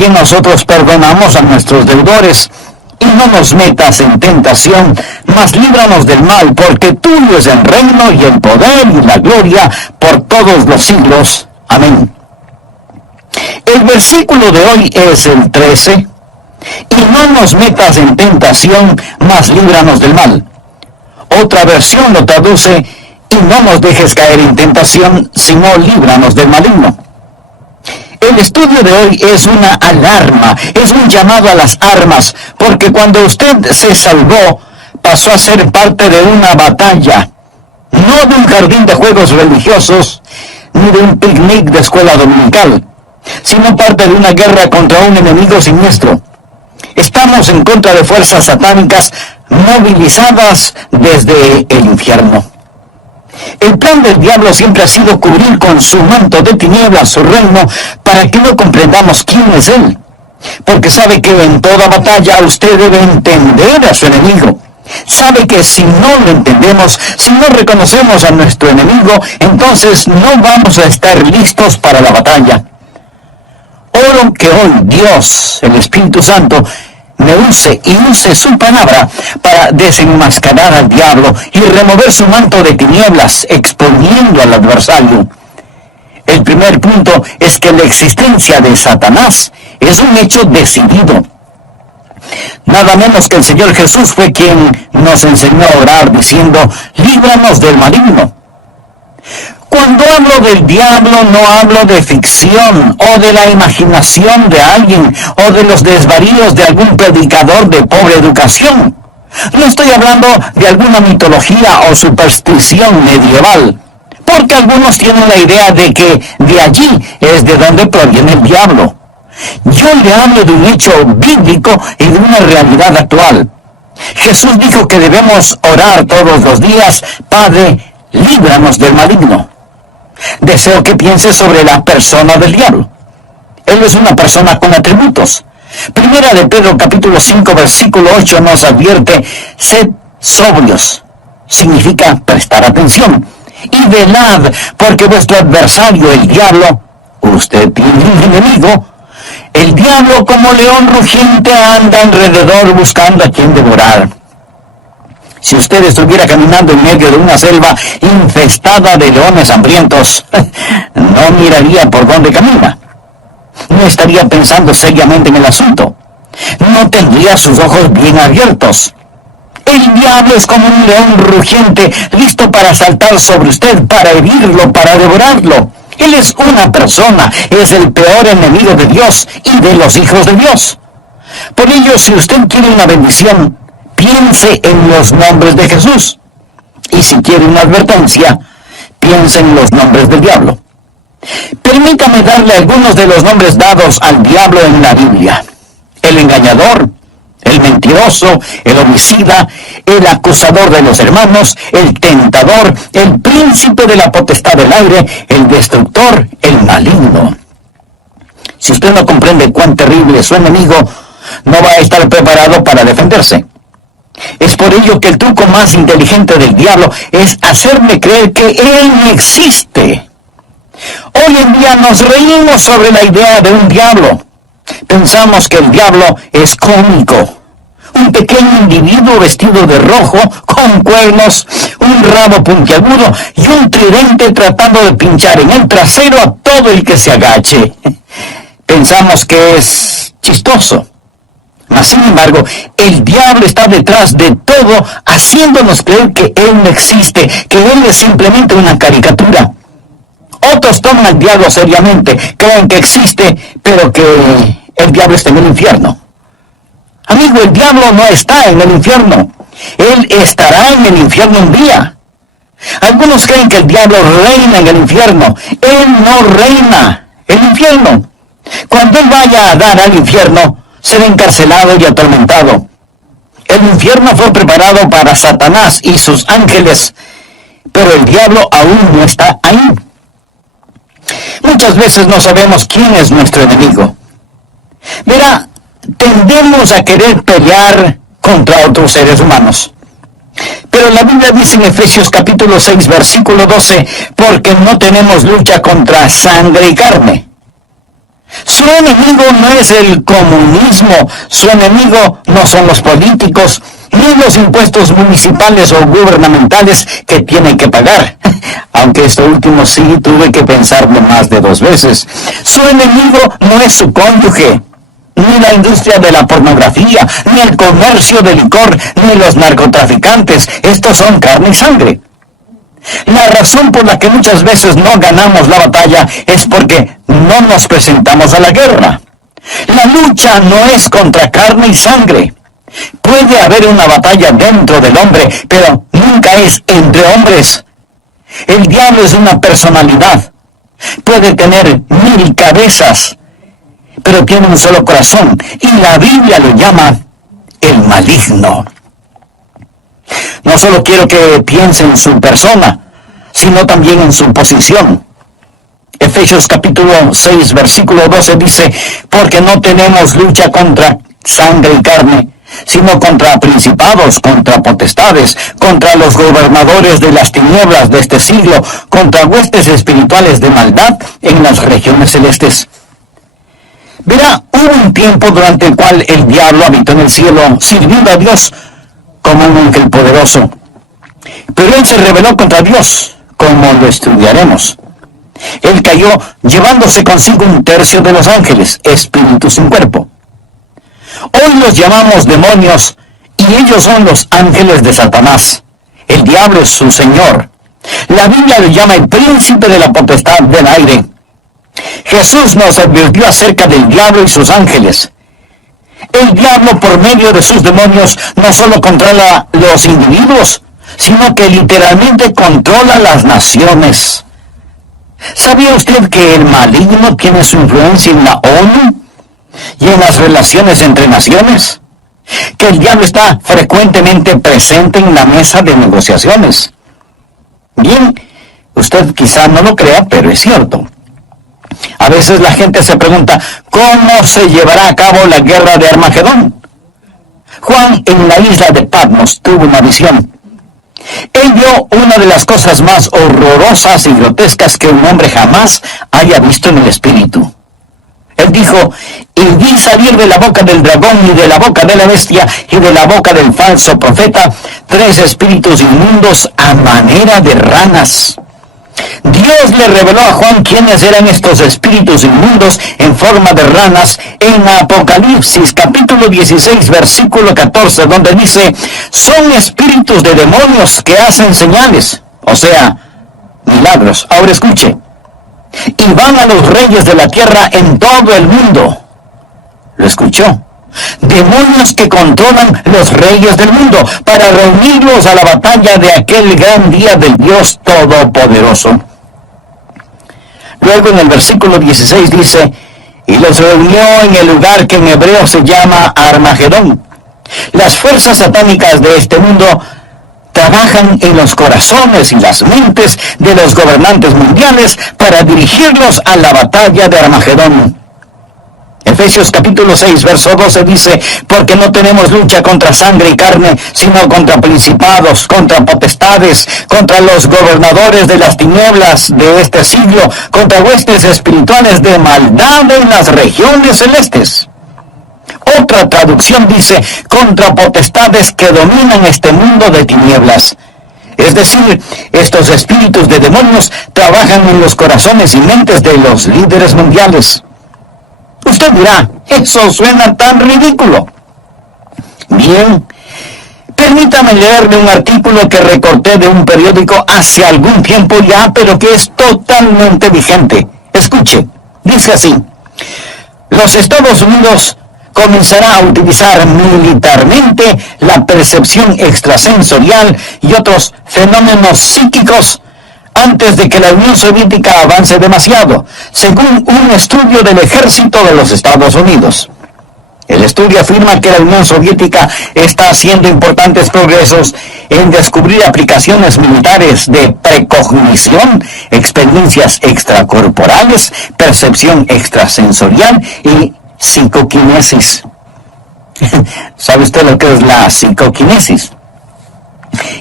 también nosotros perdonamos a nuestros deudores. Y no nos metas en tentación, mas líbranos del mal, porque tuyo es el reino y el poder y la gloria por todos los siglos. Amén. El versículo de hoy es el 13. Y no nos metas en tentación, mas líbranos del mal. Otra versión lo traduce: y no nos dejes caer en tentación, sino líbranos del maligno. El estudio de hoy es una alarma, es un llamado a las armas, porque cuando usted se salvó, pasó a ser parte de una batalla, no de un jardín de juegos religiosos, ni de un picnic de escuela dominical, sino parte de una guerra contra un enemigo siniestro. Estamos en contra de fuerzas satánicas movilizadas desde el infierno. El plan del diablo siempre ha sido cubrir con su manto de tinieblas su reino para que no comprendamos quién es él. Porque sabe que en toda batalla usted debe entender a su enemigo. Sabe que si no lo entendemos, si no reconocemos a nuestro enemigo, entonces no vamos a estar listos para la batalla. Oro que hoy Dios, el Espíritu Santo, me use y use su palabra para desenmascarar al diablo y remover su manto de tinieblas, exponiendo al adversario. El primer punto es que la existencia de Satanás es un hecho decidido. Nada menos que el Señor Jesús fue quien nos enseñó a orar diciendo: líbranos del maligno. Cuando hablo del diablo, no hablo de ficción o de la imaginación de alguien o de los desvaríos de algún predicador de pobre educación. No estoy hablando de alguna mitología o superstición medieval, porque algunos tienen la idea de que de allí es de donde proviene el diablo. Yo le hablo de un hecho bíblico y de una realidad actual. Jesús dijo que debemos orar todos los días: Padre, líbranos del maligno. Deseo que piense sobre la persona del diablo. Él es una persona con atributos. Primera de Pedro capítulo 5 versículo 8 nos advierte: sed sobrios. Significa prestar atención. Y velad, porque vuestro adversario, el diablo, usted tiene un enemigo. El diablo, como león rugiente, anda alrededor buscando a quien devorar. Si usted estuviera caminando en medio de una selva infestada de leones hambrientos, no miraría por dónde camina. No estaría pensando seriamente en el asunto. No tendría sus ojos bien abiertos. El diablo es como un león rugiente, listo para saltar sobre usted, para herirlo, para devorarlo. Él es una persona, es el peor enemigo de Dios y de los hijos de Dios. Por ello, si usted quiere una bendición, piense en los nombres de Jesús. Y si quiere una advertencia, piense en los nombres del diablo. Permítame darle algunos de los nombres dados al diablo en la Biblia: el engañador, el mentiroso, el homicida, el acusador de los hermanos, el tentador, el príncipe de la potestad del aire, el destructor, el maligno. Si usted no comprende cuán terrible es su enemigo, no va a estar preparado para defenderse. Es por ello que el truco más inteligente del diablo es hacerme creer que él no existe. Hoy en día nos reímos sobre la idea de un diablo. Pensamos que el diablo es cómico. Un pequeño individuo vestido de rojo, con cuernos, un rabo puntiagudo y un tridente tratando de pinchar en el trasero a todo el que se agache. Pensamos que es chistoso. Mas, sin embargo, el diablo está detrás de todo, haciéndonos creer que él no existe, que él es simplemente una caricatura. Otros toman al diablo seriamente, creen que existe, pero que el diablo está en el infierno. Amigo, el diablo no está en el infierno. Él estará en el infierno un día. Algunos creen que el diablo reina en el infierno. Él no reina en el infierno. Cuando él vaya a dar al infierno, será encarcelado y atormentado. El infierno fue preparado para Satanás y sus ángeles, pero el diablo aún no está ahí. Muchas veces no sabemos quién es nuestro enemigo. Verá, tendemos a querer pelear contra otros seres humanos. Pero la Biblia dice en Efesios capítulo 6, versículo 12, porque no tenemos lucha contra sangre y carne. Su enemigo no es el comunismo, su enemigo no son los políticos, ni los impuestos municipales o gubernamentales que tienen que pagar. Aunque esto último sí tuve que pensarlo más de 2 veces. Su enemigo no es su cónyuge, ni la industria de la pornografía, ni el comercio de licor, ni los narcotraficantes. Estos son carne y sangre. La razón por la que muchas veces no ganamos la batalla es porque no nos presentamos a la guerra. La lucha no es contra carne y sangre. Puede haber una batalla dentro del hombre, pero nunca es entre hombres. El diablo es una personalidad. Puede tener 1000 cabezas, pero tiene un solo corazón, y la Biblia lo llama el maligno. No solo quiero que piense en su persona, sino también en su posición. Efesios capítulo 6, versículo 12 dice, porque no tenemos lucha contra sangre y carne, sino contra principados, contra potestades, contra los gobernadores de las tinieblas de este siglo, contra huestes espirituales de maldad en las regiones celestes. Verá, hubo un tiempo durante el cual el diablo habitó en el cielo, sirviendo a Dios como un ángel poderoso. Pero él se rebeló contra Dios, como lo estudiaremos. Él cayó llevándose consigo 1/3 de los ángeles, espíritus sin cuerpo. Hoy los llamamos demonios, y ellos son los ángeles de Satanás. El diablo es su señor. La Biblia lo llama el príncipe de la potestad del aire. Jesús nos advirtió acerca del diablo y sus ángeles. El diablo, por medio de sus demonios, no solo controla los individuos, sino que literalmente controla las naciones. ¿Sabía usted que el maligno tiene su influencia en la ONU y en las relaciones entre naciones? Que el diablo está frecuentemente presente en la mesa de negociaciones. Bien, usted quizá no lo crea, pero es cierto. A veces la gente se pregunta, ¿cómo se llevará a cabo la guerra de Armagedón? Juan, en la isla de Patmos, tuvo una visión. Él vio una de las cosas más horrorosas y grotescas que un hombre jamás haya visto en el espíritu. Él dijo, y vi salir de la boca del dragón y de la boca de la bestia y de la boca del falso profeta 3 espíritus inmundos a manera de ranas. Dios le reveló a Juan quiénes eran estos espíritus inmundos en forma de ranas en Apocalipsis capítulo 16 versículo 14, donde dice, son espíritus de demonios que hacen señales, o sea, milagros. Ahora escuche, y van a los reyes de la tierra en todo el mundo. ¿Lo escuchó? Demonios que controlan los reyes del mundo para reunirlos a la batalla de aquel gran día del Dios Todopoderoso. Luego en el versículo 16 dice, y los reunió en el lugar que en hebreo se llama Armagedón. Las fuerzas satánicas de este mundo trabajan en los corazones y las mentes de los gobernantes mundiales para dirigirlos a la batalla de Armagedón. Efesios capítulo 6, verso 12 dice, porque no tenemos lucha contra sangre y carne, sino contra principados, contra potestades, contra los gobernadores de las tinieblas de este siglo, contra huestes espirituales de maldad en las regiones celestes. Otra traducción dice, contra potestades que dominan este mundo de tinieblas. Es decir, estos espíritus de demonios trabajan en los corazones y mentes de los líderes mundiales. Usted dirá, eso suena tan ridículo. Bien, permítame leerle un artículo que recorté de un periódico hace algún tiempo ya, pero que es totalmente vigente. Escuche, dice así, los Estados Unidos comenzará a utilizar militarmente la percepción extrasensorial y otros fenómenos psíquicos antes de que la Unión Soviética avance demasiado, según un estudio del ejército de los Estados Unidos. El estudio afirma que la Unión Soviética está haciendo importantes progresos en descubrir aplicaciones militares de precognición, experiencias extracorporales, percepción extrasensorial y psicoquinesis. ¿Sabe usted lo que es la psicoquinesis?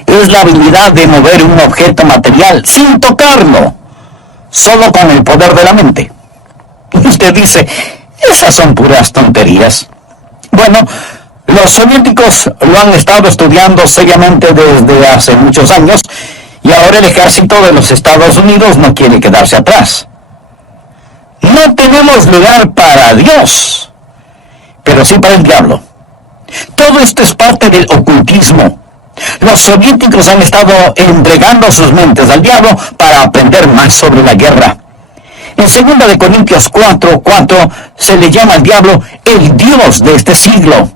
Es la habilidad de mover un objeto material sin tocarlo, solo con el poder de la mente. Y usted dice, esas son puras tonterías. Bueno, los soviéticos lo han estado estudiando seriamente desde hace muchos años, y ahora el ejército de los Estados Unidos no quiere quedarse atrás. No tenemos lugar para Dios, pero sí para el diablo. Todo esto es parte del ocultismo. Los soviéticos han estado entregando sus mentes al diablo para aprender más sobre la guerra. En 2 Corintios 4:4 se le llama al diablo el Dios de este siglo.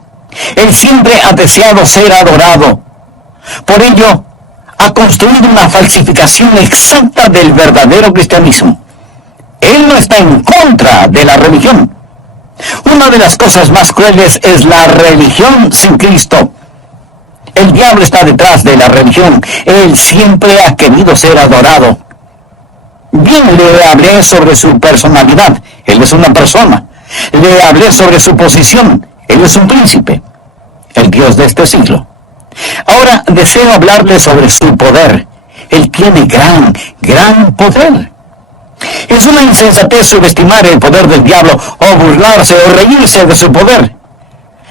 Él siempre ha deseado ser adorado. Por ello, ha construido una falsificación exacta del verdadero cristianismo. Él no está en contra de la religión. Una de las cosas más crueles es la religión sin Cristo. El diablo está detrás de la religión. Él siempre ha querido ser adorado. Bien, le hablé sobre su personalidad. Él es una persona. Le hablé sobre su posición. Él es un príncipe, el Dios de este siglo. Ahora deseo hablarle sobre su poder. Él tiene gran poder. Es una insensatez subestimar el poder del diablo o burlarse o reírse de su poder.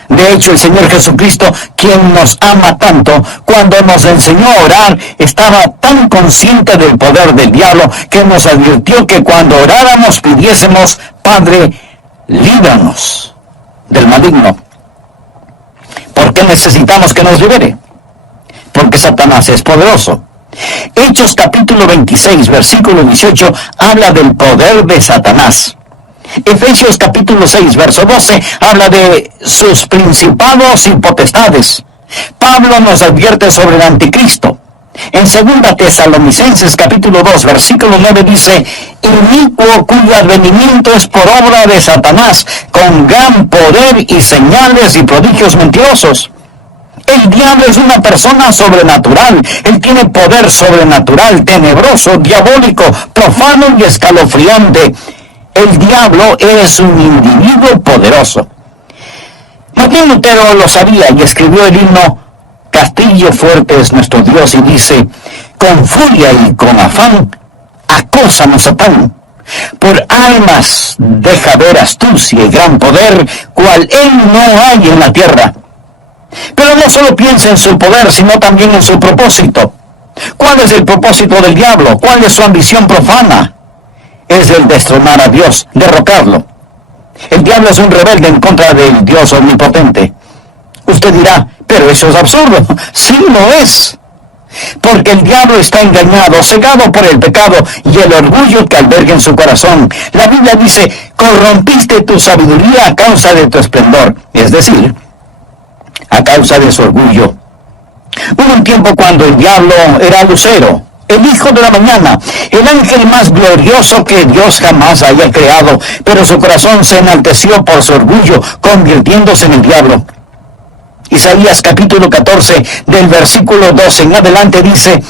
De hecho, el Señor Jesucristo, quien nos ama tanto, cuando nos enseñó a orar, estaba tan consciente del poder del diablo que nos advirtió que cuando oráramos pidiésemos, Padre, líbranos del maligno. ¿Por qué necesitamos que nos libere? Porque Satanás es poderoso. Hechos capítulo 26, versículo 18, habla del poder de Satanás. Efesios capítulo 6, verso 12, habla de sus principados y potestades. Pablo nos advierte sobre el anticristo. En 2 Tesalonicenses capítulo 2, versículo 9 dice, inicuo cuyo advenimiento es por obra de Satanás, con gran poder y señales y prodigios mentirosos. El diablo es una persona sobrenatural. Él tiene poder sobrenatural, tenebroso, diabólico, profano y escalofriante. El diablo es un individuo poderoso. Martín Lutero lo sabía y escribió el himno Castillo fuerte es nuestro Dios, y dice, con furia y con afán, acósanos Satán. Por almas deja ver astucia y gran poder, cual él no hay en la tierra. Pero no solo piensa en su poder, sino también en su propósito. ¿Cuál es el propósito del diablo? ¿Cuál es su ambición profana? Es el destronar a Dios, derrocarlo. El diablo es un rebelde en contra del Dios omnipotente. Usted dirá, pero eso es absurdo. Sí, lo es. Porque el diablo está engañado, cegado por el pecado y el orgullo que alberga en su corazón. La Biblia dice, corrompiste tu sabiduría a causa de tu esplendor. Es decir, a causa de su orgullo. Hubo un tiempo cuando el diablo era Lucero, el hijo de la mañana, el ángel más glorioso que Dios jamás haya creado, pero su corazón se enalteció por su orgullo, convirtiéndose en el diablo. Isaías capítulo 14, del versículo 12 en adelante dice,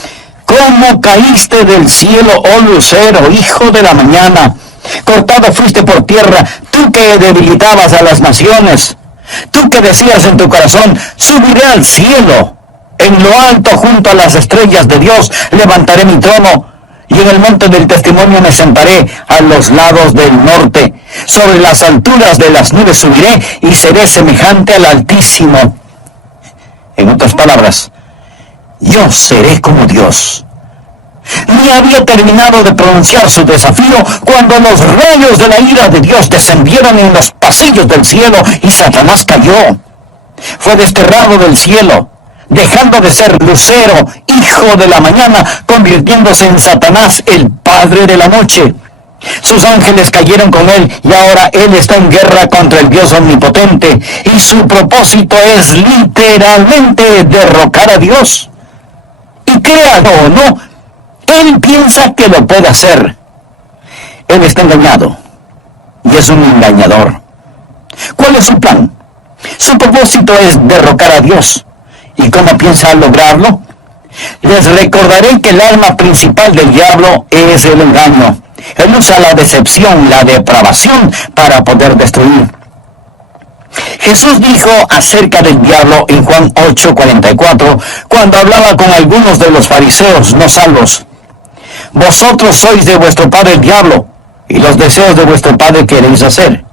¿cómo caíste del cielo, oh lucero, hijo de la mañana? Cortado fuiste por tierra, tú que debilitabas a las naciones. Tú que decías en tu corazón, subiré al cielo. En lo alto, junto a las estrellas de Dios, levantaré mi trono. Y en el monte del testimonio me sentaré a los lados del norte. Sobre las alturas de las nubes subiré y seré semejante al Altísimo. En otras palabras, yo seré como Dios. Ni había terminado de pronunciar su desafío cuando los rayos de la ira de Dios descendieron en los pasillos del cielo y Satanás cayó. Fue desterrado del cielo, dejando de ser lucero, hijo de la mañana, convirtiéndose en Satanás, el padre de la noche. Sus ángeles cayeron con él y ahora él está en guerra contra el Dios omnipotente y su propósito es literalmente derrocar a Dios. Y créalo o no, él piensa que lo puede hacer. Él está engañado y es un engañador. ¿Cuál es su plan? Su propósito es derrocar a Dios. ¿Y cómo piensa lograrlo? Les recordaré que el arma principal del diablo es el engaño. Él usa la decepción, la depravación para poder destruir. Jesús dijo acerca del diablo en Juan 8:44, cuando hablaba con algunos de los fariseos no salvos: vosotros sois de vuestro padre el diablo, y los deseos de vuestro padre queréis hacer.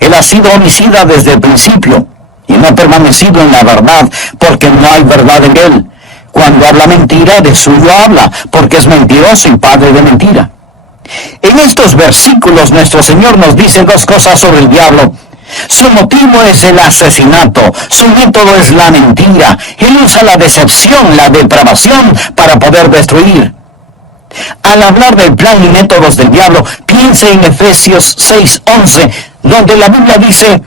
Él ha sido homicida desde el principio, y no ha permanecido en la verdad, porque no hay verdad en él. Cuando habla mentira, de suyo habla, porque es mentiroso y padre de mentira. En estos versículos nuestro Señor nos dice dos cosas sobre el diablo. Su motivo es el asesinato, su método es la mentira. Él usa la decepción, la depravación para poder destruir. Al hablar del plan y métodos del diablo, piense en Efesios 6:11, donde la Biblia dice: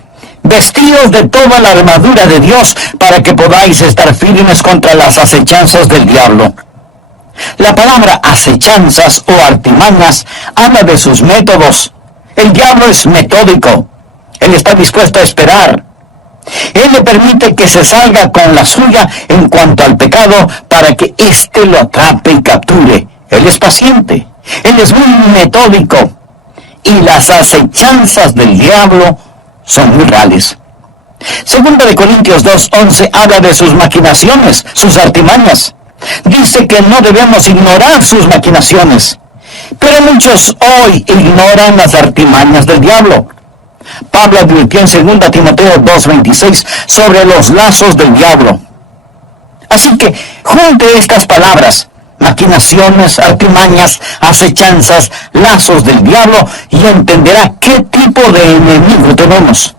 vestidos de toda la armadura de Dios para que podáis estar firmes contra las acechanzas del diablo. La palabra acechanzas o artimañas habla de sus métodos. El diablo es metódico. Él está dispuesto a esperar. Él le permite que se salga con la suya en cuanto al pecado para que éste lo atrape y capture. Él es paciente. Él es muy metódico. Y las acechanzas del diablo son muy reales. Segunda de Corintios 2:11 habla de sus maquinaciones, sus artimañas. Dice que no debemos ignorar sus maquinaciones. Pero muchos hoy ignoran las artimañas del diablo. Pablo advirtió en 2 Timoteo 2:26 sobre los lazos del diablo. Así que junte estas palabras: maquinaciones, artimañas, acechanzas, lazos del diablo, y entenderá qué tipo de enemigo tenemos.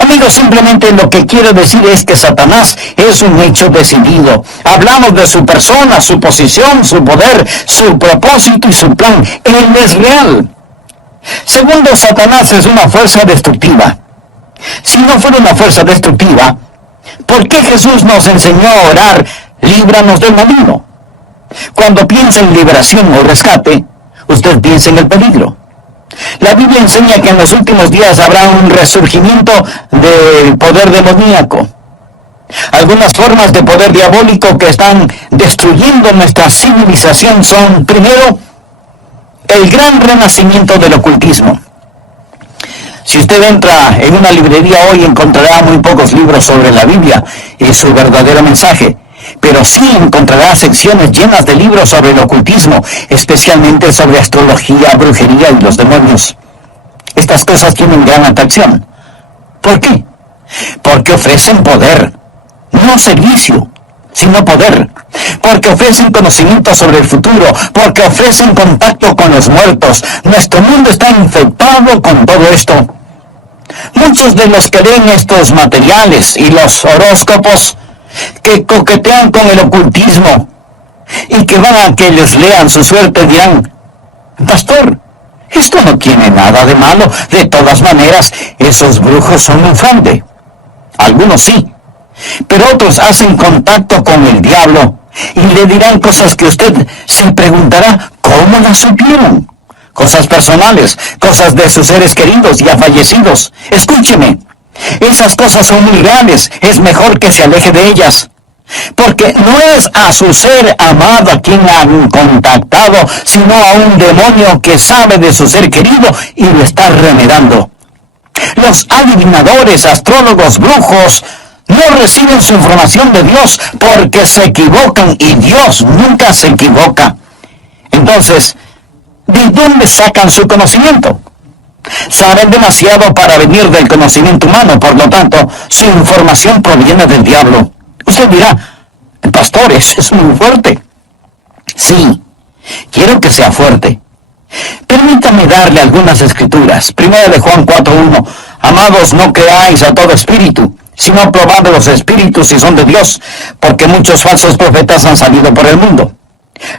Amigos, simplemente lo que quiero decir es que Satanás es un hecho decidido. Hablamos de su persona, su posición, su poder, su propósito y su plan. Él es real. Segundo, Satanás es una fuerza destructiva. Si no fuera una fuerza destructiva, ¿por qué Jesús nos enseñó a orar: líbranos del maligno? Cuando piensa en liberación o rescate, usted piensa en el peligro. La Biblia enseña que en los últimos días habrá un resurgimiento del poder demoníaco. Algunas formas de poder diabólico que están destruyendo nuestra civilización son, primero, el gran renacimiento del ocultismo. Si usted entra en una librería hoy, encontrará muy pocos libros sobre la Biblia y su verdadero mensaje, pero sí encontrará secciones llenas de libros sobre el ocultismo, especialmente sobre astrología, brujería y los demonios. Estas cosas tienen gran atracción. ¿Por qué? Porque ofrecen poder, no servicio, sino poder. Porque ofrecen conocimiento sobre el futuro, porque ofrecen contacto con los muertos. Nuestro mundo está infectado con todo esto. Muchos de los que leen estos materiales y los horóscopos, que coquetean con el ocultismo y que van a que les lean su suerte, dirán: pastor, esto no tiene nada de malo. De todas maneras, esos brujos son un fraude. Algunos sí, pero otros hacen contacto con el diablo y le dirán cosas que usted se preguntará: ¿cómo las supieron? Cosas personales, cosas de sus seres queridos ya fallecidos. Escúcheme, esas cosas son muy reales. Es mejor que se aleje de ellas, porque no es a su ser amado a quien han contactado, sino a un demonio que sabe de su ser querido y lo está remedando. Los adivinadores, astrólogos, brujos no reciben su información de Dios porque se equivocan, y Dios nunca se equivoca. Entonces, ¿de dónde sacan su conocimiento? Saben demasiado para venir del conocimiento humano, por lo tanto, su información proviene del diablo. Usted dirá: pastor, es muy fuerte. Sí, quiero que sea fuerte. Permítame darle algunas escrituras. Primera de Juan 4:1. Amados, no creáis a todo espíritu, sino probad los espíritus si son de Dios, porque muchos falsos profetas han salido por el mundo.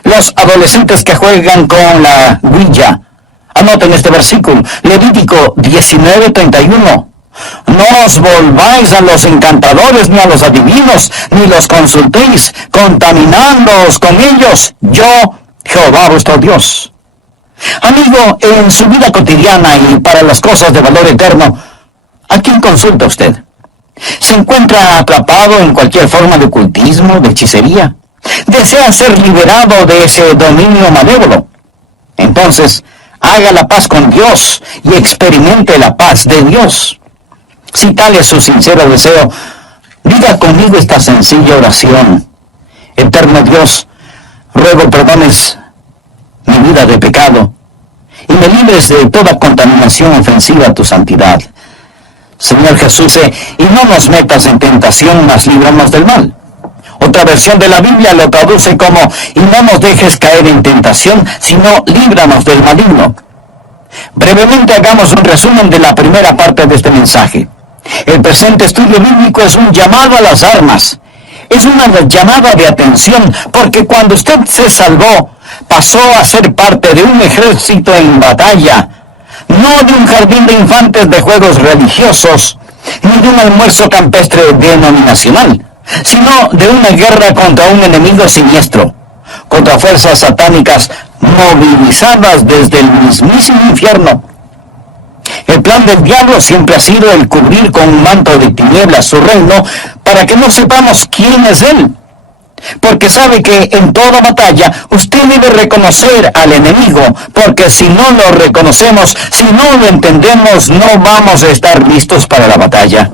Los adolescentes que juegan con la Ouija, anoten este versículo, Levítico 19:31. No os volváis a los encantadores, ni a los adivinos, ni los consultéis, contaminándoos con ellos, yo, Jehová vuestro Dios. Amigo, en su vida cotidiana y para las cosas de valor eterno, ¿a quién consulta usted? ¿Se encuentra atrapado en cualquier forma de ocultismo, de hechicería? ¿Desea ser liberado de ese dominio malévolo? Entonces, haga la paz con Dios y experimente la paz de Dios. Si tal es su sincero deseo, diga conmigo esta sencilla oración: Eterno Dios, ruego perdones mi vida de pecado y me libres de toda contaminación ofensiva a tu santidad. Señor Jesús, y no nos metas en tentación, mas líbranos del mal. Otra versión de la Biblia lo traduce como, y no nos dejes caer en tentación, sino líbranos del maligno. Brevemente hagamos un resumen de la primera parte de este mensaje. El presente estudio bíblico es un llamado a las armas. Es una llamada de atención, porque cuando usted se salvó, pasó a ser parte de un ejército en batalla, no de un jardín de infantes de juegos religiosos, ni de un almuerzo campestre denominacional, sino de una guerra contra un enemigo siniestro, contra fuerzas satánicas movilizadas desde el mismísimo infierno. El plan del diablo siempre ha sido el cubrir con un manto de tinieblas su reino para que no sepamos quién es él. Porque sabe que en toda batalla usted debe reconocer al enemigo, porque si no lo reconocemos, si no lo entendemos, no vamos a estar listos para la batalla.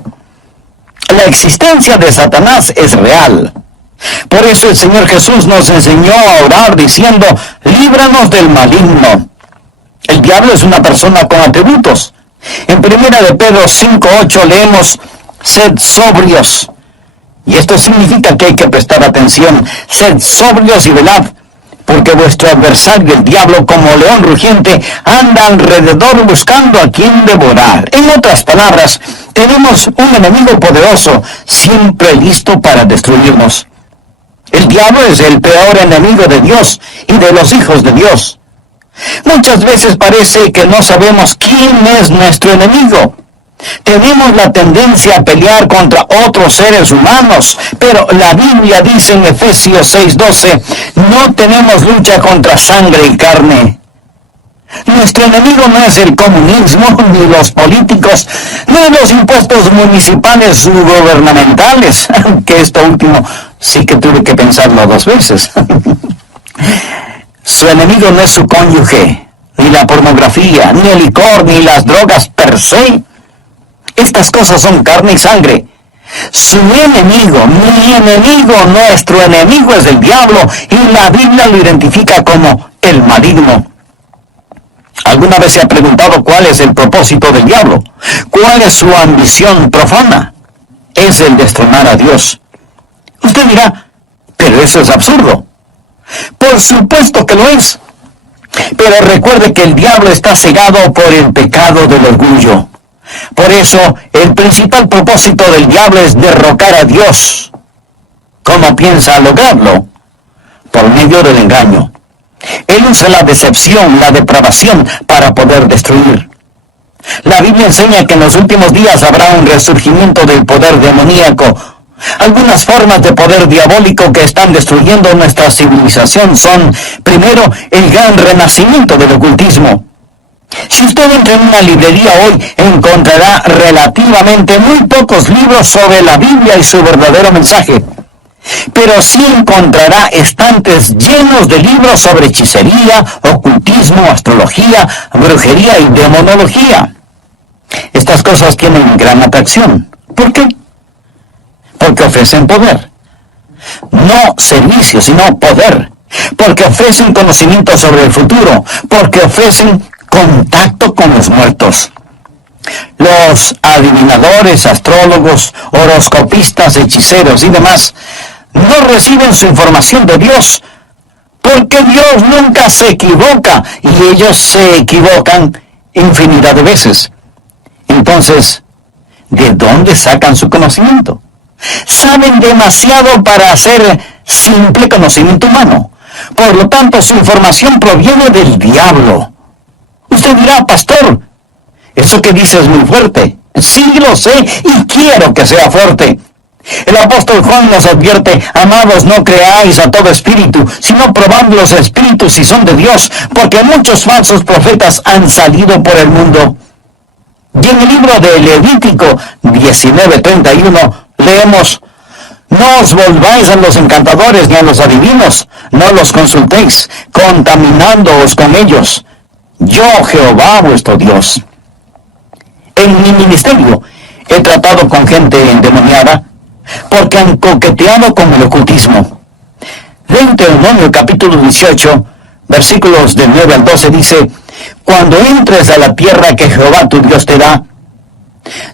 La existencia de Satanás es real. Por eso el Señor Jesús nos enseñó a orar diciendo, líbranos del maligno. El diablo es una persona con atributos. En 1 de Pedro 5:8 leemos, sed sobrios. Y esto significa que hay que prestar atención. Sed sobrios y velad, porque vuestro adversario, el diablo, como león rugiente, anda alrededor buscando a quien devorar. En otras palabras, tenemos un enemigo poderoso, siempre listo para destruirnos. El diablo es el peor enemigo de Dios y de los hijos de Dios. Muchas veces parece que no sabemos quién es nuestro enemigo. Tenemos la tendencia a pelear contra otros seres humanos, pero la Biblia dice en Efesios 6:12, no tenemos lucha contra sangre y carne. Nuestro enemigo no es el comunismo, ni los políticos, ni los impuestos municipales u gubernamentales, que esto último sí que tuve que pensarlo 2 veces. Su enemigo no es su cónyuge, ni la pornografía, ni el licor, ni las drogas per se. Estas cosas son carne y sangre. Su enemigo, mi enemigo, nuestro enemigo es el diablo, y la Biblia lo identifica como el maligno. ¿Alguna vez se ha preguntado cuál es el propósito del diablo? ¿Cuál es su ambición profana? Es el destronar a Dios. Usted dirá, pero eso es absurdo. Por supuesto que lo es. Pero recuerde que el diablo está cegado por el pecado del orgullo. Por eso, el principal propósito del diablo es derrocar a Dios. ¿Cómo piensa lograrlo? Por medio del engaño. Él usa la decepción, la depravación, para poder destruir. La Biblia enseña que en los últimos días habrá un resurgimiento del poder demoníaco. Algunas formas de poder diabólico que están destruyendo nuestra civilización son, primero, el gran renacimiento del ocultismo. Si usted entra en una librería hoy, encontrará relativamente muy pocos libros sobre la Biblia y su verdadero mensaje. Pero sí encontrará estantes llenos de libros sobre hechicería, ocultismo, astrología, brujería y demonología. Estas cosas tienen gran atracción. ¿Por qué? Porque ofrecen poder. No servicio, sino poder. Porque ofrecen conocimiento sobre el futuro. Porque ofrecen contacto con los muertos. Los adivinadores, astrólogos, horoscopistas, hechiceros y demás no reciben su información de Dios, porque Dios nunca se equivoca y ellos se equivocan infinidad de veces. Entonces, ¿de dónde sacan su conocimiento? Saben demasiado para hacer simple conocimiento humano. Por lo tanto, su información proviene del diablo. Usted dirá, pastor, eso que dice es muy fuerte. Sí, lo sé, y quiero que sea fuerte. El apóstol Juan nos advierte, amados, no creáis a todo espíritu, sino probad los espíritus si son de Dios, porque muchos falsos profetas han salido por el mundo. Y en el libro de Levítico 19:31 leemos, no os volváis a los encantadores ni a los adivinos, no los consultéis, contaminándoos con ellos. Yo, Jehová, vuestro Dios. En mi ministerio he tratado con gente endemoniada porque han coqueteado con el ocultismo. En Deuteronomio capítulo 18, versículos del 9 al 12 dice, Cuando entres a la tierra que Jehová tu Dios te da,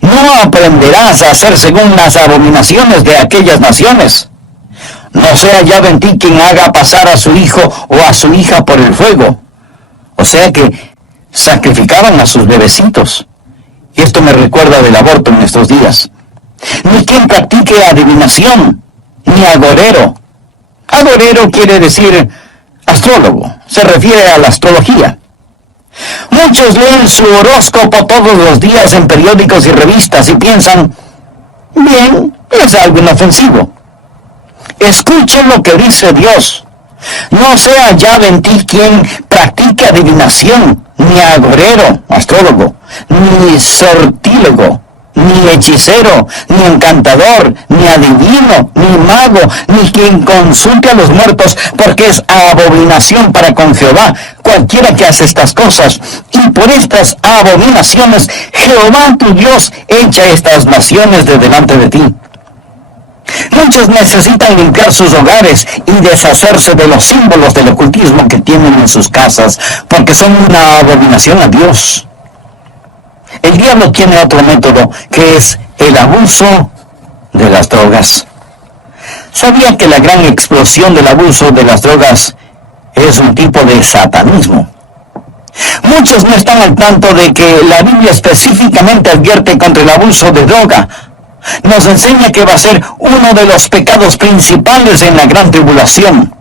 no aprenderás a hacer según las abominaciones de aquellas naciones. No sea hallado en ti quien haga pasar a su hijo o a su hija por el fuego. O sea que sacrificaban a sus bebecitos. Y esto me recuerda del aborto en estos días. Ni quien practique adivinación, ni agorero. Agorero quiere decir astrólogo, se refiere a la astrología. Muchos leen su horóscopo todos los días en periódicos y revistas y piensan, bien, es algo inofensivo. Escuchen lo que dice Dios. No sea hallado en ti quien practique adivinación, ni agorero, astrólogo, ni sortílego, ni hechicero, ni encantador, ni adivino, ni mago, ni quien consulte a los muertos, porque es abominación para con Jehová cualquiera que hace estas cosas. Y por estas abominaciones Jehová tu Dios echa estas naciones de delante de ti. Muchos necesitan limpiar sus hogares y deshacerse de los símbolos del ocultismo que tienen en sus casas, porque son una abominación a Dios. El diablo tiene otro método, que es el abuso de las drogas. ¿Sabía que la gran explosión del abuso de las drogas es un tipo de satanismo? Muchos no están al tanto de que la Biblia específicamente advierte contra el abuso de droga. Nos enseña que va a ser uno de los pecados principales en la gran tribulación.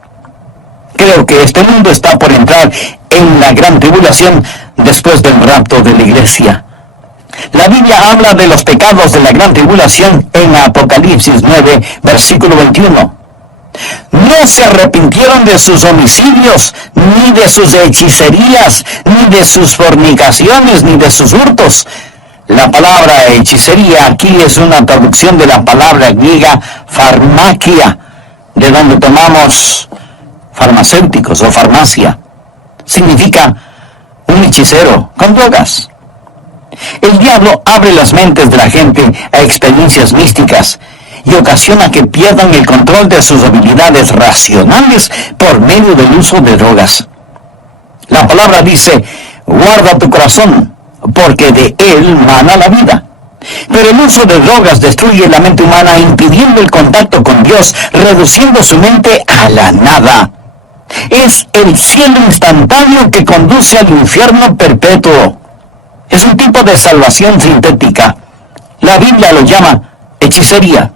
Creo que este mundo está por entrar en la gran tribulación después del rapto de la iglesia. La Biblia habla de los pecados de la gran tribulación en Apocalipsis 9, versículo 21. No se arrepintieron de sus homicidios, ni de sus hechicerías, ni de sus fornicaciones, ni de sus hurtos. La palabra hechicería aquí es una traducción de la palabra griega farmakia, de donde tomamos farmacéuticos o farmacia. Significa un hechicero con drogas. El diablo abre las mentes de la gente a experiencias místicas y ocasiona que pierdan el control de sus habilidades racionales por medio del uso de drogas. La palabra dice, guarda tu corazón, porque de él mana la vida. Pero el uso de drogas destruye la mente humana, impidiendo el contacto con Dios, reduciendo su mente a la nada. Es el cielo instantáneo que conduce al infierno perpetuo. Es un tipo de salvación sintética. La Biblia lo llama hechicería.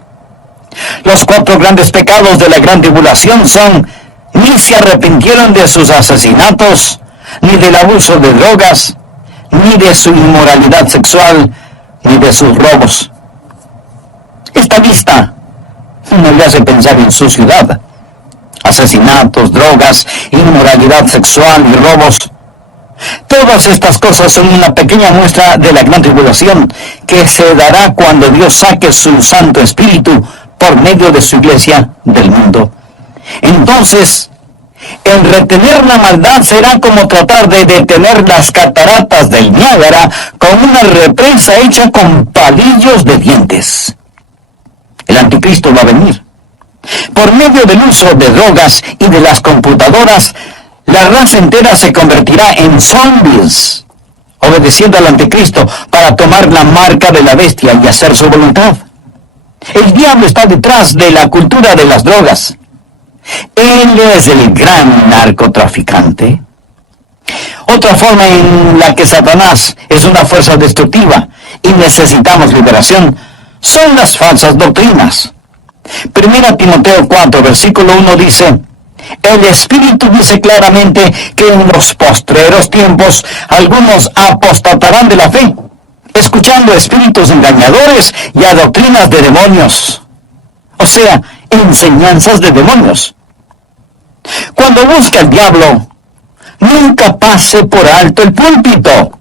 Los 4 grandes pecados de la gran tribulación son: ni se arrepintieron de sus asesinatos, ni del abuso de drogas, ni de su inmoralidad sexual, ni de sus robos. Esta lista no le hace pensar en su ciudad. Asesinatos, drogas, inmoralidad sexual y robos. Todas estas cosas son una pequeña muestra de la gran tribulación que se dará cuando Dios saque su Santo Espíritu por medio de su iglesia del mundo. Entonces, el retener la maldad será como tratar de detener las cataratas del Niágara con una represa hecha con palillos de dientes. El anticristo va a venir. Por medio del uso de drogas y de las computadoras, la raza entera se convertirá en zombies, obedeciendo al anticristo para tomar la marca de la bestia y hacer su voluntad. El diablo está detrás de la cultura de las drogas. Él es el gran narcotraficante. Otra forma en la que Satanás es una fuerza destructiva y necesitamos liberación son las falsas doctrinas. 1 Timoteo 4, versículo 1 dice: el Espíritu dice claramente que en los postreros tiempos algunos apostatarán de la fe, escuchando espíritus engañadores y a doctrinas de demonios. O sea, enseñanzas de demonios. Cuando busca el diablo, nunca pase por alto el púlpito.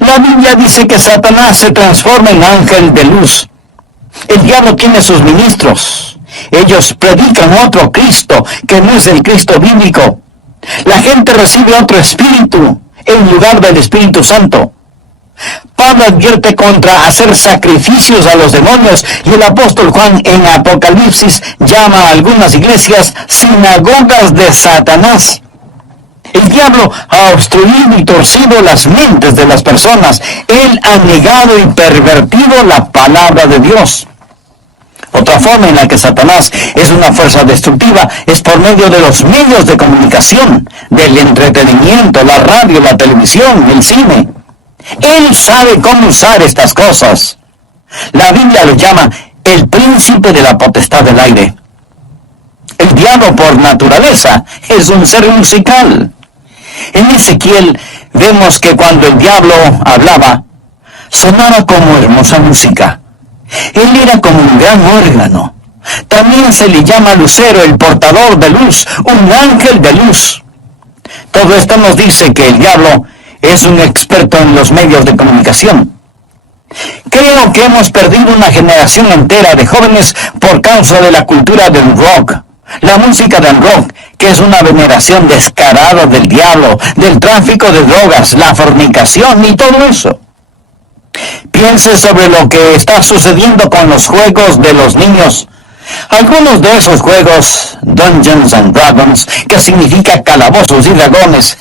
La Biblia dice que Satanás se transforma en ángel de luz. El diablo tiene sus ministros. Ellos predican otro Cristo que no es el Cristo bíblico. La gente recibe otro espíritu en lugar del Espíritu Santo. Pablo advierte contra hacer sacrificios a los demonios y el apóstol Juan en Apocalipsis llama a algunas iglesias sinagogas de Satanás. El diablo ha obstruido y torcido las mentes de las personas. Él ha negado y pervertido la palabra de Dios. Otra forma en la que Satanás es una fuerza destructiva es por medio de los medios de comunicación, del entretenimiento, la radio, la televisión, el cine. Él sabe cómo usar estas cosas. La Biblia lo llama el príncipe de la potestad del aire. El diablo por naturaleza es un ser musical. En Ezequiel vemos que cuando el diablo hablaba, sonaba como hermosa música. Él era como un gran órgano. También se le llama lucero, el portador de luz, un ángel de luz. Todo esto nos dice que el diablo es un experto en los medios de comunicación. Creo que hemos perdido una generación entera de jóvenes por causa de la cultura del rock. La música del rock, que es una veneración descarada del diablo, del tráfico de drogas, la fornicación y todo eso. Piense sobre lo que está sucediendo con los juegos de los niños. Algunos de esos juegos, Dungeons and Dragons, que significa calabozos y dragones,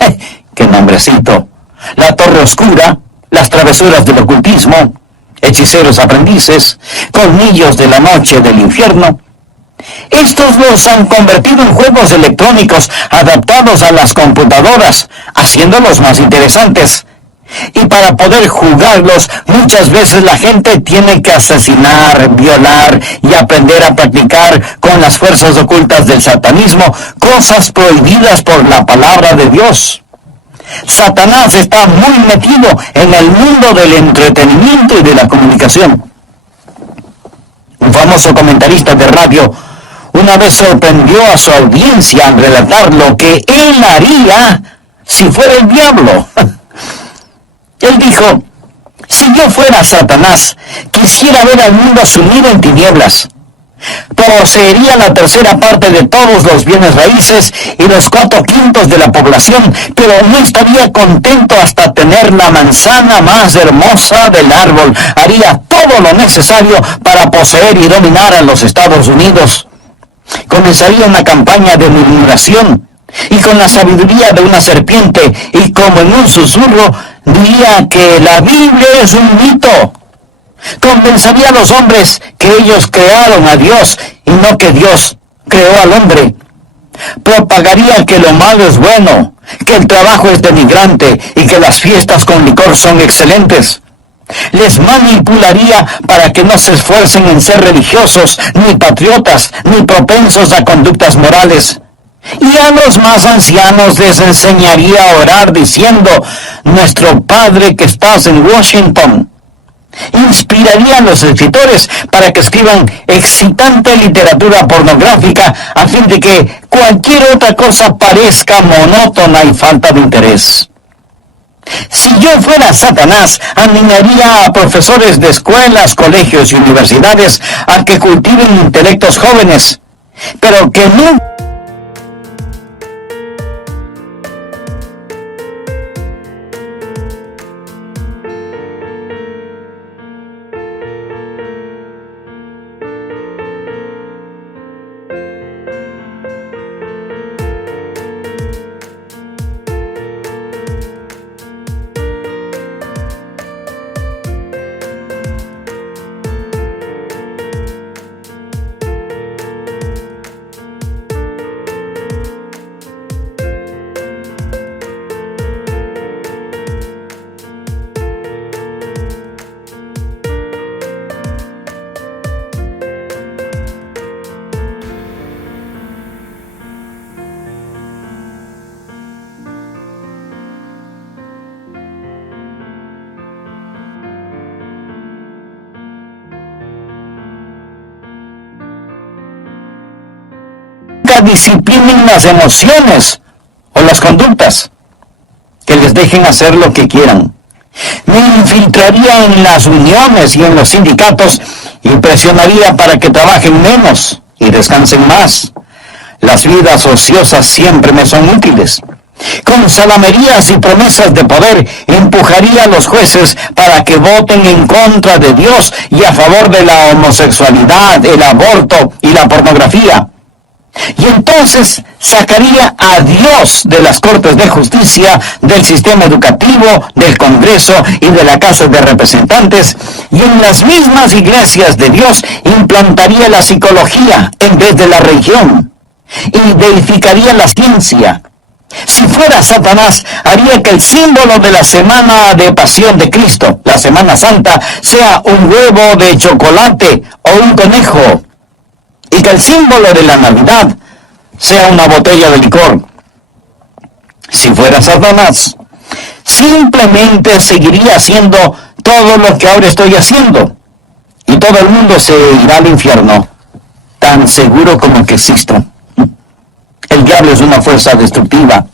¡qué nombrecito! La Torre Oscura, las travesuras del ocultismo, hechiceros aprendices, colmillos de la noche del infierno. Estos los han convertido en juegos electrónicos adaptados a las computadoras, haciéndolos más interesantes. Y para poder jugarlos, muchas veces la gente tiene que asesinar, violar y aprender a practicar con las fuerzas ocultas del satanismo, cosas prohibidas por la palabra de Dios. Satanás está muy metido en el mundo del entretenimiento y de la comunicación. Un famoso comentarista de radio una vez sorprendió a su audiencia al relatar lo que él haría si fuera el diablo. Él dijo: si yo fuera Satanás, quisiera ver al mundo sumido en tinieblas. Poseería la tercera parte de todos los bienes raíces y los 4/5 de la población, pero no estaría contento hasta tener la manzana más hermosa del árbol. Haría todo lo necesario para poseer y dominar a los Estados Unidos. Comenzaría una campaña de murmuración, y con la sabiduría de una serpiente y como en un susurro diría que la Biblia es un mito. Convencería a los hombres que ellos crearon a Dios y no que Dios creó al hombre. Propagaría que lo malo es bueno, que el trabajo es denigrante y que las fiestas con licor son excelentes. Les manipularía para que no se esfuercen en ser religiosos, ni patriotas, ni propensos a conductas morales. Y a los más ancianos les enseñaría a orar diciendo: nuestro Padre que estás en Washington. Inspiraría a los escritores para que escriban excitante literatura pornográfica a fin de que cualquier otra cosa parezca monótona y falta de interés. Si yo fuera Satanás, animaría a profesores de escuelas, colegios y universidades a que cultiven intelectos jóvenes, pero que no disciplinen las emociones o las conductas, que les dejen hacer lo que quieran. Me infiltraría en las uniones y en los sindicatos y presionaría para que trabajen menos y descansen más. Las vidas ociosas siempre me son útiles. Con salamerías y promesas de poder empujaría a los jueces para que voten en contra de Dios y a favor de la homosexualidad, el aborto y la pornografía. Y entonces sacaría a Dios de las Cortes de Justicia, del sistema educativo, del Congreso y de la Casa de Representantes, y en las mismas iglesias de Dios implantaría la psicología en vez de la religión, y deificaría la ciencia. Si fuera Satanás, haría que el símbolo de la semana de pasión de Cristo, la Semana Santa, sea un huevo de chocolate o un conejo, y que el símbolo de la Navidad sea una botella de licor. Si fuera Satanás, simplemente seguiría haciendo todo lo que ahora estoy haciendo, y todo el mundo se irá al infierno, tan seguro como que existo. El diablo es una fuerza destructiva,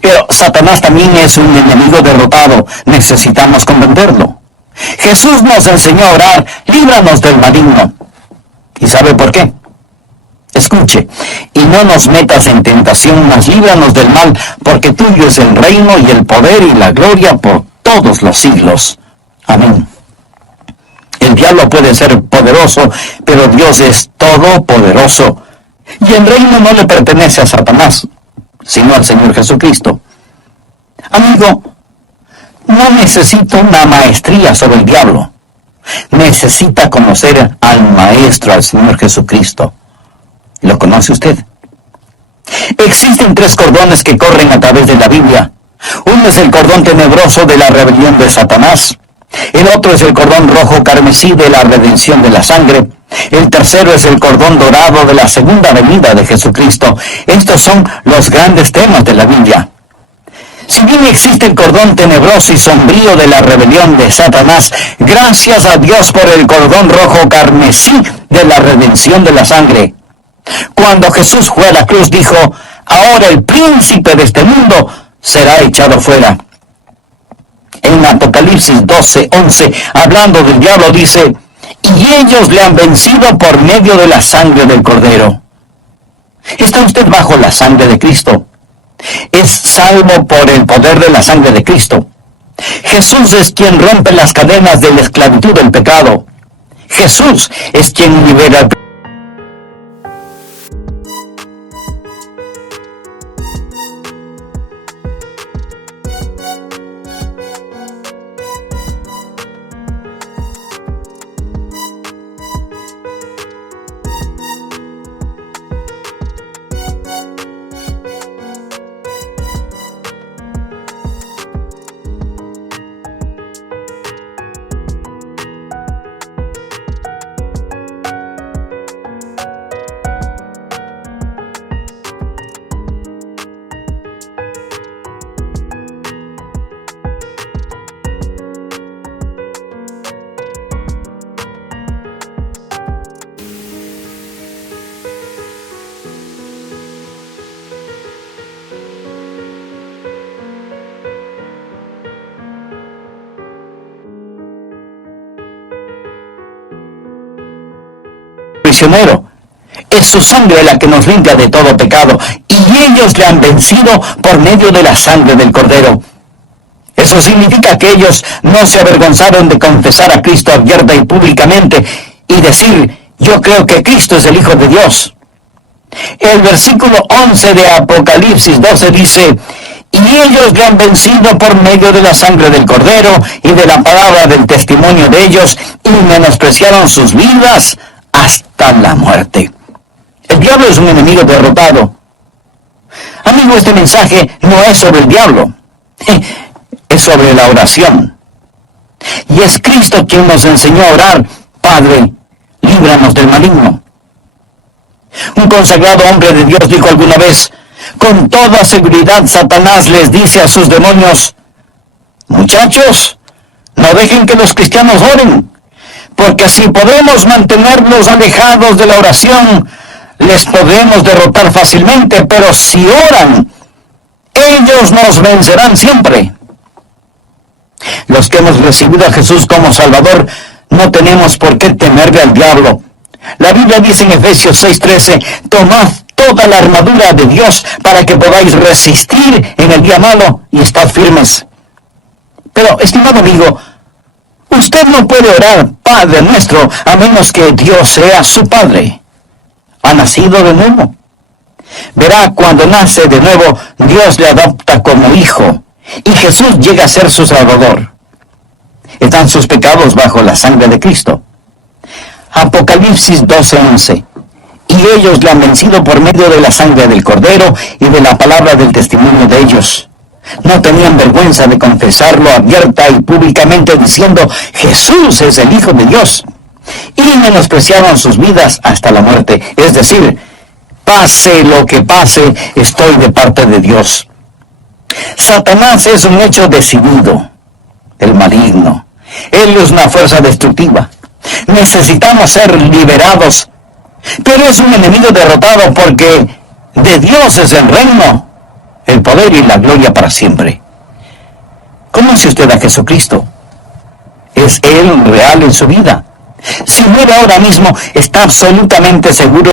pero Satanás también es un enemigo derrotado. Necesitamos comprenderlo. Jesús nos enseñó a orar: líbranos del maligno. ¿Y sabe por qué? Escuche: y no nos metas en tentación, mas líbranos del mal, porque tuyo es el reino y el poder y la gloria por todos los siglos. Amén. El diablo puede ser poderoso, pero Dios es todopoderoso. Y el reino no le pertenece a Satanás, sino al Señor Jesucristo. Amigo, no necesita una maestría sobre el diablo. Necesita conocer al Maestro, al Señor Jesucristo. ¿Lo conoce usted? Existen 3 cordones que corren a través de la Biblia. Uno es el cordón tenebroso de la rebelión de Satanás. El otro es el cordón rojo carmesí de la redención de la sangre. El tercero es el cordón dorado de la segunda venida de Jesucristo. Estos son los grandes temas de la Biblia. Si bien existe el cordón tenebroso y sombrío de la rebelión de Satanás, gracias a Dios por el cordón rojo carmesí de la redención de la sangre. Cuando Jesús fue a la cruz, dijo: ahora el príncipe de este mundo será echado fuera. En Apocalipsis 12:11, hablando del diablo, dice: y ellos le han vencido por medio de la sangre del Cordero. ¿Está usted bajo la sangre de Cristo? Es salvo por el poder de la sangre de Cristo. Jesús es quien rompe las cadenas de la esclavitud del pecado. Jesús es quien libera al prisionero. Es su sangre la que nos limpia de todo pecado, y ellos le han vencido por medio de la sangre del Cordero. Eso significa que ellos no se avergonzaron de confesar a Cristo abierta y públicamente y decir: yo creo que Cristo es el Hijo de Dios. El versículo 11 de Apocalipsis 12 dice: y ellos le han vencido por medio de la sangre del Cordero y de la palabra del testimonio de ellos, y menospreciaron sus vidas hasta la muerte. El diablo es un enemigo derrotado. Amigo, este mensaje no es sobre el diablo, es sobre la oración. Y es Cristo quien nos enseñó a orar: Padre, líbranos del maligno. Un consagrado hombre de Dios dijo alguna vez: con toda seguridad Satanás les dice a sus demonios: muchachos, no dejen que los cristianos oren, porque si podemos mantenerlos alejados de la oración, les podemos derrotar fácilmente, pero si oran, ellos nos vencerán siempre. Los que hemos recibido a Jesús como Salvador no tenemos por qué temerle al diablo. La Biblia dice en Efesios 6:13: tomad toda la armadura de Dios para que podáis resistir en el día malo y estad firmes. Pero, estimado amigo, usted no puede orar Padre nuestro a menos que Dios sea su Padre. ¿Ha nacido de nuevo? Verá, cuando nace de nuevo, Dios le adopta como hijo, y Jesús llega a ser su Salvador. Están sus pecados bajo la sangre de Cristo. Apocalipsis 12:11. Y ellos le han vencido por medio de la sangre del Cordero y de la palabra del testimonio de ellos. No tenían vergüenza de confesarlo abierta y públicamente diciendo, Jesús es el Hijo de Dios. Y menospreciaron sus vidas hasta la muerte. Es decir, pase lo que pase, estoy de parte de Dios. Satanás es un hecho decidido, el maligno. Él es una fuerza destructiva. Necesitamos ser liberados. Pero es un enemigo derrotado porque de Dios es el reino, el poder y la gloria para siempre. ¿Conoce usted a Jesucristo? ¿Es Él real en su vida? Si muere ahora mismo, está absolutamente seguro